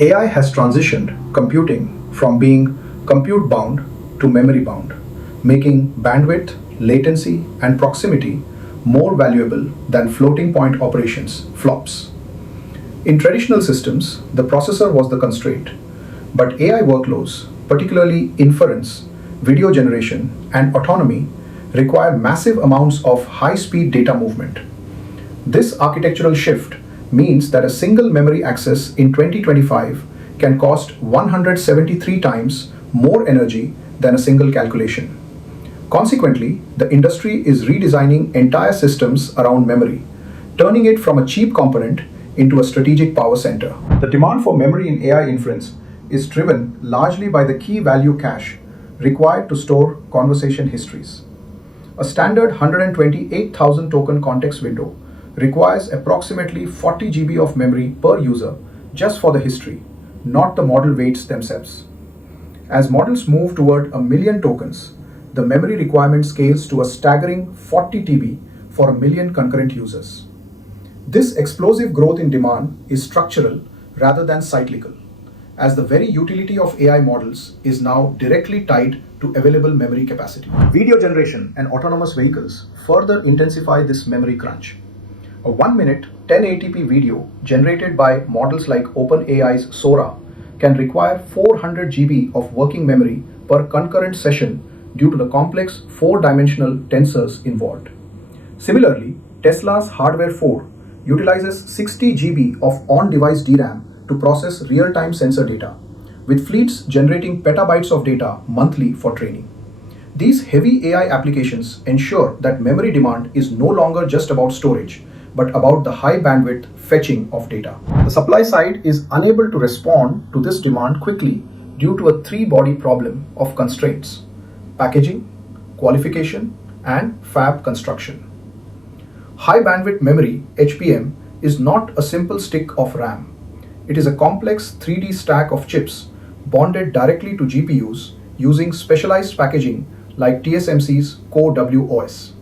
AI has transitioned computing from being compute bound to memory bound, making bandwidth, latency, and proximity more valuable than floating point operations, flops. In traditional systems, the processor was the constraint, but AI workloads, particularly inference, video generation, and autonomy, require massive amounts of high-speed data movement. This architectural shift means that a single memory access in 2025 can cost 173 times more energy than a single calculation. Consequently, the industry is redesigning entire systems around memory, turning it from a cheap component into a strategic power center. The demand for memory in AI inference is driven largely by the key value cache required to store conversation histories. A standard 128,000 token context window requires approximately 40 GB of memory per user just for the history, not the model weights themselves. As models move toward 1 million tokens, the memory requirement scales to a staggering 40 TB for 1 million concurrent users. This explosive growth in demand is structural rather than cyclical, as the very utility of AI models is now directly tied to available memory capacity. Video generation and autonomous vehicles further intensify this memory crunch. A 1-minute 1080p video generated by models like OpenAI's Sora can require 400 GB of working memory per concurrent session due to the complex 4-dimensional tensors involved. Similarly, Tesla's Hardware 4 utilizes 60 GB of on-device DRAM to process real-time sensor data, with fleets generating petabytes of data monthly for training. These heavy AI applications ensure that memory demand is no longer just about storage, but about the high bandwidth fetching of data. The supply side is unable to respond to this demand quickly due to a three-body problem of constraints: packaging, qualification, and fab construction. High bandwidth memory, HBM, is not a simple stick of RAM. It is a complex 3D stack of chips bonded directly to GPUs using specialized packaging like TSMC's CoWoS.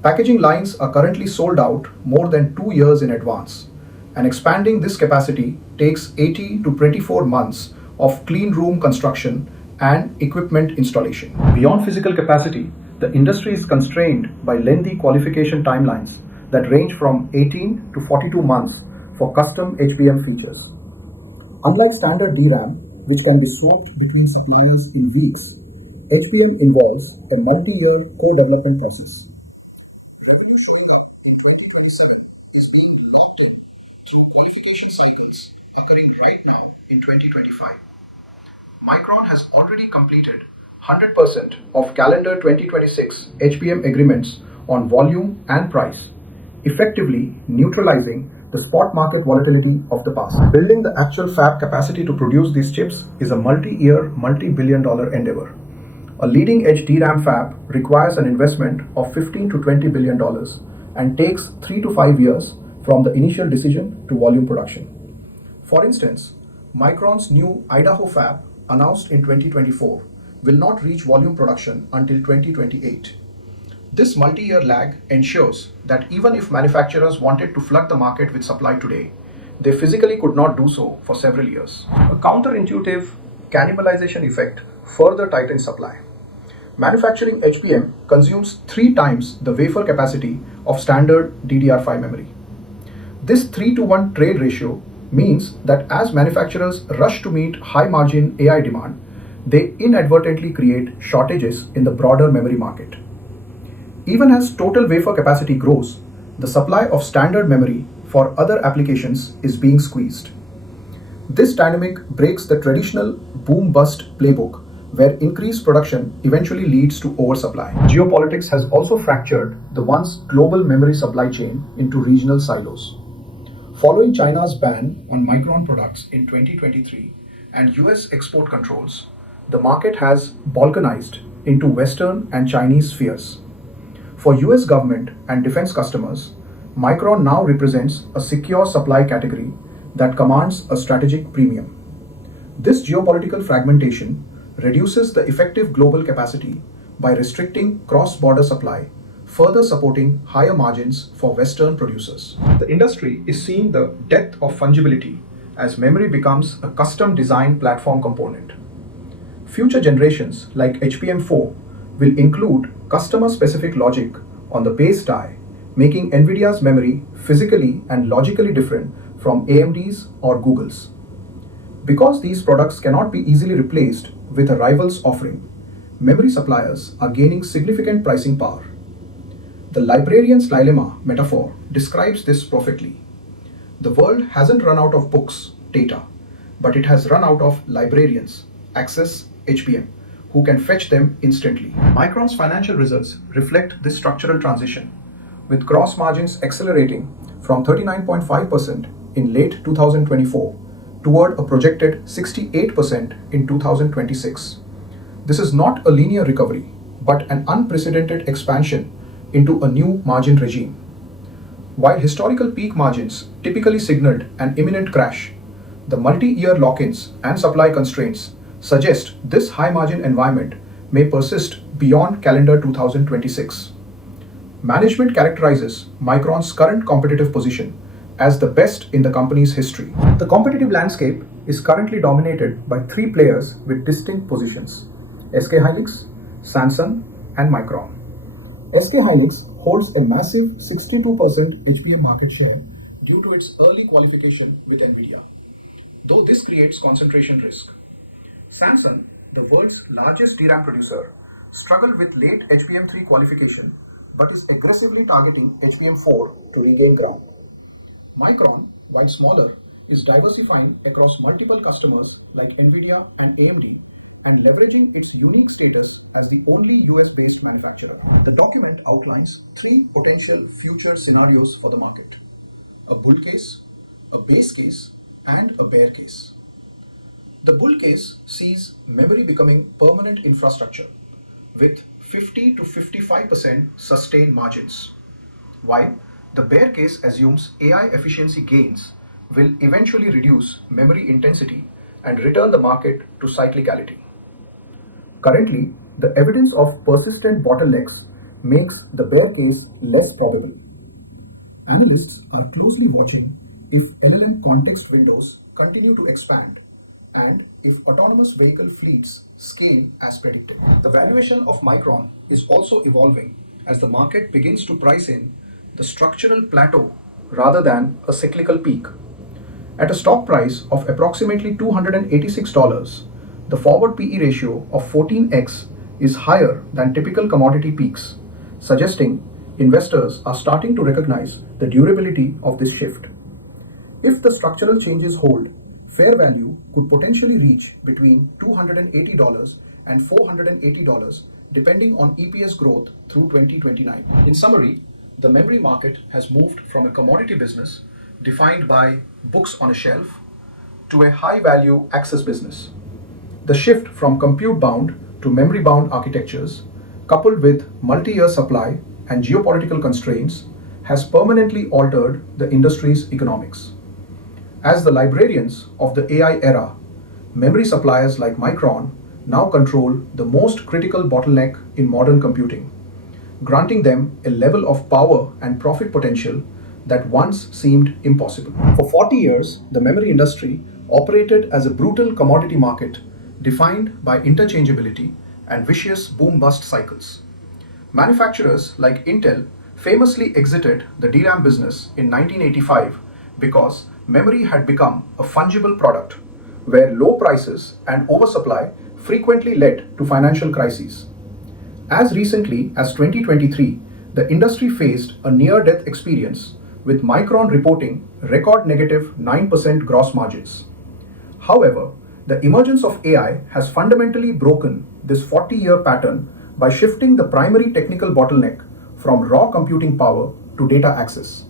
Packaging lines are currently sold out more than 2 years in advance, and expanding this capacity takes 18 to 24 months of clean room construction and equipment installation. Beyond physical capacity, the industry is constrained by lengthy qualification timelines that range from 18 to 42 months for custom HBM features. Unlike standard DRAM, which can be swapped between suppliers in weeks, HBM involves a multi-year co-development process. Revenue showing up in 2027 is being locked in through qualification cycles occurring right now in 2025. Micron has already completed 100% of calendar 2026 HBM agreements on volume and price, effectively neutralizing the spot market volatility of the past. Building the actual fab capacity to produce these chips is a multi-year, multi-billion-dollar endeavor. A leading-edge DRAM fab requires an investment of $15 to $20 billion and takes 3 to 5 years from the initial decision to volume production. For instance, Micron's new Idaho fab, announced in 2024, will not reach volume production until 2028. This multi-year lag ensures that even if manufacturers wanted to flood the market with supply today, they physically could not do so for several years. A counterintuitive cannibalization effect further tightens supply. Manufacturing HBM consumes 3 times the wafer capacity of standard DDR5 memory. This 3-to-1 trade ratio means that as manufacturers rush to meet high-margin AI demand, they inadvertently create shortages in the broader memory market. Even as total wafer capacity grows, the supply of standard memory for other applications is being squeezed. This dynamic breaks the traditional boom-bust playbook, where increased production eventually leads to oversupply. Geopolitics has also fractured the once global memory supply chain into regional silos. Following China's ban on Micron products in 2023 and US export controls, the market has balkanized into Western and Chinese spheres. For US government and defense customers, Micron now represents a secure supply category that commands a strategic premium. This geopolitical fragmentation reduces the effective global capacity by restricting cross-border supply, further supporting higher margins for Western producers. The industry is seeing the death of fungibility as memory becomes a custom designed platform component. Future generations like HBM4 will include customer-specific logic on the base die, making NVIDIA's memory physically and logically different from AMD's or Google's. Because these products cannot be easily replaced with a rival's offering, memory suppliers are gaining significant pricing power. The librarian's dilemma metaphor describes this perfectly. The world hasn't run out of books, data, but it has run out of librarians, access HBM, who can fetch them instantly. Micron's financial results reflect this structural transition, with gross margins accelerating from 39.5% in late 2024 toward a projected 68% in 2026. This is not a linear recovery, but an unprecedented expansion into a new margin regime. While historical peak margins typically signaled an imminent crash, the multi-year lock-ins and supply constraints suggest this high-margin environment may persist beyond calendar 2026. Management characterizes Micron's current competitive position as the best in the company's history. The competitive landscape is currently dominated by three players with distinct positions: SK Hynix, Samsung, and Micron. SK Hynix holds a massive 62% HBM market share due to its early qualification with NVIDIA, though this creates concentration risk. Samsung, the world's largest DRAM producer, struggled with late HBM3 qualification but is aggressively targeting HBM4 to regain ground. Micron, while smaller, is diversifying across multiple customers like NVIDIA and AMD and leveraging its unique status as the only US-based manufacturer. The document outlines three potential future scenarios for the market: a bull case, a base case, and a bear case. The bull case sees memory becoming permanent infrastructure with 50 to 55% sustained margins, while the bear case assumes AI efficiency gains will eventually reduce memory intensity and return the market to cyclicality. Currently, the evidence of persistent bottlenecks makes the bear case less probable. Analysts are closely watching if LLM context windows continue to expand and if autonomous vehicle fleets scale as predicted. The valuation of Micron is also evolving as the market begins to price in the structural plateau rather than a cyclical peak. At a stock price of approximately $286, the forward PE ratio of 14x is higher than typical commodity peaks, suggesting investors are starting to recognize the durability of this shift. If the structural changes hold, fair value could potentially reach between $280 and $480 depending on EPS growth through 2029. In summary, the memory market has moved from a commodity business defined by books on a shelf to a high-value access business. The shift from compute-bound to memory-bound architectures, coupled with multi-year supply and geopolitical constraints, has permanently altered the industry's economics. As the librarians of the AI era, memory suppliers like Micron now control the most critical bottleneck in modern computing, granting them a level of power and profit potential that once seemed impossible. For 40 years, the memory industry operated as a brutal commodity market defined by interchangeability and vicious boom-bust cycles. Manufacturers like Intel famously exited the DRAM business in 1985 because memory had become a fungible product where low prices and oversupply frequently led to financial crises. As recently as 2023, the industry faced a near-death experience with Micron reporting record negative 9% gross margins. However, the emergence of AI has fundamentally broken this 40-year pattern by shifting the primary technical bottleneck from raw computing power to data access.